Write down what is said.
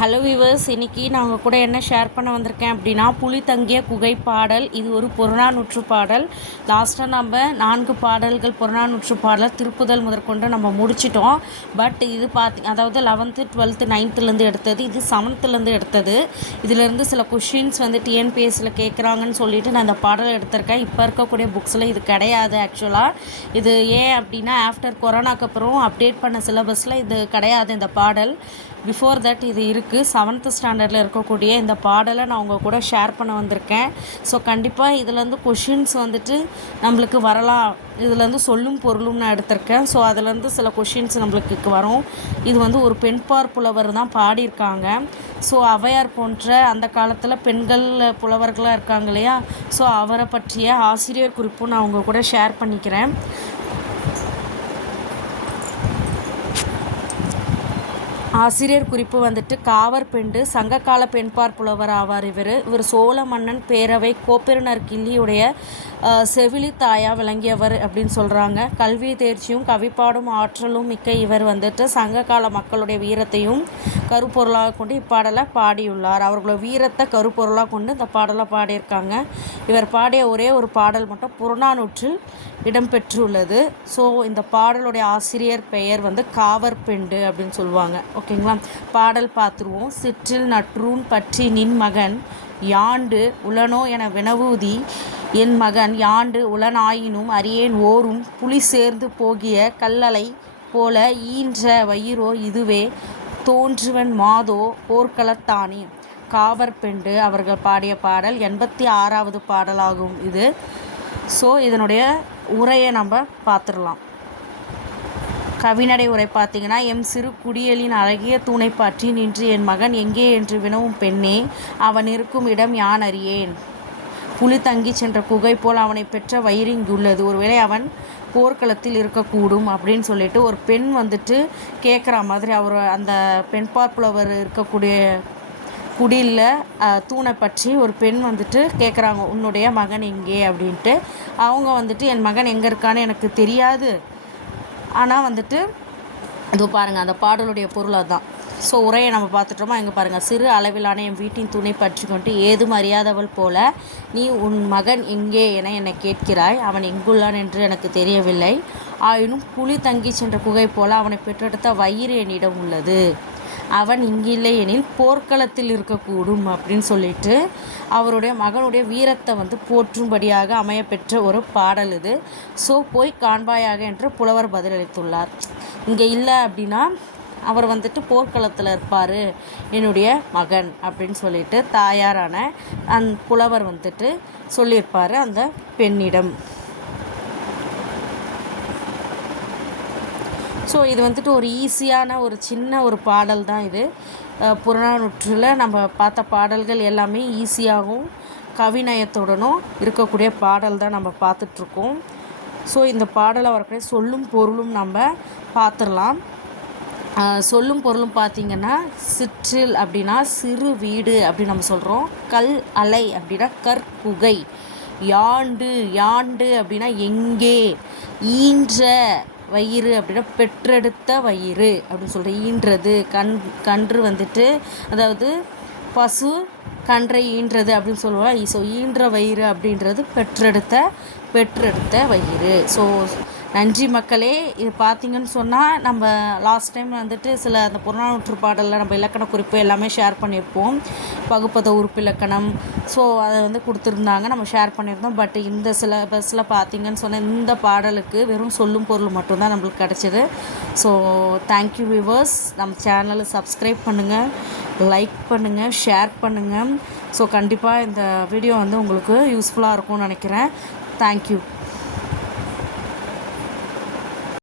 Hello viewers, இன்றைக்கி நான் உங்கள் கூட என்ன ஷேர் பண்ண வந்திருக்கேன் அப்படின்னா, புலி தங்கிய குகை பாடல். இது ஒரு புறநானூற்று பாடல். லாஸ்ட்டாக நம்ம 4 பாடல்கள் புறநானூற்று பாடல் திருப்புதல் முதற்கொண்டு நம்ம முடிச்சிட்டோம். பட் இது அதாவது 11th 12th 9th எடுத்தது, இது 7th எடுத்தது. இதிலேருந்து சில கொஷின்ஸ் வந்து டிஎன்பிஎஸ்சியில் கேட்குறாங்கன்னு சொல்லிட்டு நான் இந்த பாடலை எடுத்திருக்கேன். இப்போ இருக்கக்கூடிய புக்ஸில் இது கிடையாது. ஆக்சுவலாக இது ஏன் அப்படின்னா, ஆஃப்டர் கொரோனாக்கு அப்புறம் அப்டேட் பண்ண சிலபஸில் இது கிடையாது இந்த பாடல். பிஃபோர் தட் இது இருக்குது. 7th ஸ்டாண்டர்டில் இருக்கக்கூடிய இந்த பாடலை நான் உங்கள் கூட ஷேர் பண்ண வந்திருக்கேன். ஸோ கண்டிப்பாக இதுலேருந்து கொஷின்ஸ் வந்துட்டு நம்மளுக்கு வரலாம். இதுலேருந்து சொல்லும் பொருளும் நான் எடுத்திருக்கேன். ஸோ அதுலேருந்து சில கொஷின்ஸ் நம்மளுக்கு வரும். இது வந்து ஒரு பெண்பார் புலவர் தான் பாடியிருக்காங்க. ஸோ ஔவையார் போன்ற அந்த காலத்தில் பெண்கள் புலவர்களாக இருக்காங்க இல்லையா, ஸோ அவரை பற்றிய ஆசிரியர் குறிப்பும் நான் உங்கள் கூட ஷேர் பண்ணிக்கிறேன். ஆசிரியர் குறிப்பு வந்துட்டு காவற்பெண்டு சங்ககால பெண்பார் புலவர் ஆவார். இவர் சோழ மன்னன் பேரவை கோப்பெருநர் கிள்ளியுடைய செவிலி தாயாக விளங்கியவர் அப்படின்னு சொல்கிறாங்க. கல்வி தேர்ச்சியும் கவிப்பாடும் ஆற்றலும் மிக்க இவர் வந்துட்டு சங்ககால மக்களுடைய வீரத்தையும் கருப்பொருளாக கொண்டு இப்பாடலை பாடியுள்ளார். அவர்களோட வீரத்தை கருப்பொருளாக கொண்டு இந்த பாடலை பாடியிருக்காங்க. இவர் பாடிய ஒரே ஒரு பாடல் மட்டும் புறநானூற்றில் இடம்பெற்றுள்ளது. ஸோ இந்த பாடலுடைய ஆசிரியர் பெயர் வந்து காவற்பெண்டு அப்படின்னு சொல்லுவாங்க. ஓகேங்களா, பாடல் பார்த்துருவோம். சிற்றில் நற்றூன் பற்றி நின் மகன் யாண்டு உளனோ என வினவூதி என் மகன் யாண்டு உளனாயினும் அறியேன் ஓரும் புலி சேர்ந்து போகிய கல்லலை போல ஈன்ற வயிறோ இதுவே தோன்றுவன் மாதோ போர்க்களத்தானே. காவற்பெண்டு அவர்கள் பாடிய பாடல் 86வது பாடலாகும் இது. ஸோ இதனுடைய உரையை நம்ம பார்த்துடலாம். கவிநடை உரை பார்த்திங்கன்னா, எம் சிறு குடியலின் அழகிய தூணை பற்றி நின்று என் மகன் எங்கே என்று வினவும் பெண்ணே, அவன் இருக்கும் இடம் யான் அறியேன். புலி தங்கி சென்ற குகை போல் அவனை பெற்ற வயிறு இங்குள்ளது. ஒருவேளை அவன் போர்க்களத்தில் இருக்கக்கூடும் அப்படின்னு சொல்லிட்டு ஒரு பெண் வந்துட்டு கேட்குற மாதிரி அவர் அந்த பெண்பார் புலவர் இருக்கக்கூடிய குடியில் தூணை பற்றி ஒரு பெண் வந்துட்டு கேட்குறாங்க, உன்னுடைய மகன் எங்கே அப்படின்ட்டு. அவங்க வந்துட்டு என் மகன் எங்கே இருக்கான்னு எனக்கு தெரியாது, ஆனால் வந்துட்டு இதோ பாருங்கள் அந்த பாடலுடைய பொருள் அதுதான். ஸோ உரையை நம்ம பார்த்துட்டோமா, இங்கே பாருங்கள். சிறு அளவிலான என் வீட்டின் துணை பற்றி கொண்டு ஏதும் அறியாதவள் போல நீ உன் மகன் எங்கே என என்னை கேட்கிறாய். அவன் எங்குள்ளான் என்று எனக்கு தெரியவில்லை. ஆயினும் புலி தங்கி சென்ற குகை போல அவனை பெற்றெடுத்த வயிறு என்னிடம் உள்ளது. அவன் இங்கில்லை எனில் போர்க்களத்தில் இருக்கக்கூடும் அப்படின்னு சொல்லிட்டு அவருடைய மகனுடைய வீரத்தை வந்து போற்றும்படியாக அமையப்பெற்ற ஒரு பாடல் இது. ஸோ போய் காண்பாயாக என்று புலவர் பதிலளித்துள்ளார். இங்கே இல்லை அப்படின்னா அவர் வந்துட்டு போர்க்களத்தில் இருப்பார் என்னுடைய மகன் அப்படின்னு சொல்லிட்டு தாயாரான புலவர் வந்துட்டு சொல்லியிருப்பார் அந்த பெண்ணிடம். ஸோ இது வந்துட்டு ஒரு ஈஸியான ஒரு சின்ன ஒரு பாடல் தான் இது. புறநானூற்றில் நம்ம பார்த்த பாடல்கள் எல்லாமே ஈஸியாகவும் கவிநயத்துடனும் இருக்கக்கூடிய பாடல் தான் நம்ம பார்த்துட்ருக்கோம். ஸோ இந்த பாடலை வரக்கூடிய சொல்லும் பொருளும் நம்ம பார்த்துடலாம். சொல்லும் பொருளும் பார்த்திங்கன்னா, சிற்றில் அப்படின்னா சிறு வீடு அப்படின்னு நம்ம சொல்கிறோம். கல் அலை அப்படின்னா கற்குகை. யாண்டு யாண்டு அப்படின்னா எங்கே. ஈன்ற வயிறு அப்படின்னா பெற்றெடுத்த வயிறு அப்படின்னு சொல்கிறேன். ஈன்றது கன்று வந்துட்டு, அதாவது பசு கன்றை ஈன்றது அப்படின்னு சொல்லுவாங்க. ஸோ ஈன்ற வயிறு அப்படின்றது பெற்றெடுத்த வயிறு. ஸோ நன்றி மக்களே. இது பார்த்திங்கன்னு சொன்னால், நம்ம லாஸ்ட் டைம் வந்துட்டு சில அந்த புறநானூற்று பாடலில் நம்ம இலக்கண குறிப்பு எல்லாமே ஷேர் பண்ணியிருப்போம். பகுப்பத உறுப்பு இலக்கணம், ஸோ அதை வந்து கொடுத்துருந்தாங்க, நம்ம ஷேர் பண்ணியிருந்தோம். பட் இந்த சிலபஸில் பார்த்திங்கன்னு சொன்னால் இந்த பாடலுக்கு வெறும் சொல்லும் பொருள் மட்டும்தான் நம்மளுக்கு கிடச்சிது. So thank you viewers. நம்ம சேனலை சப்ஸ்கிரைப் பண்ணுங்கள், லைக் பண்ணுங்கள், ஷேர் பண்ணுங்கள். ஸோ கண்டிப்பாக இந்த வீடியோ வந்து உங்களுக்கு யூஸ்ஃபுல்லாக இருக்கும்னு நினைக்கிறேன். தேங்க்யூ.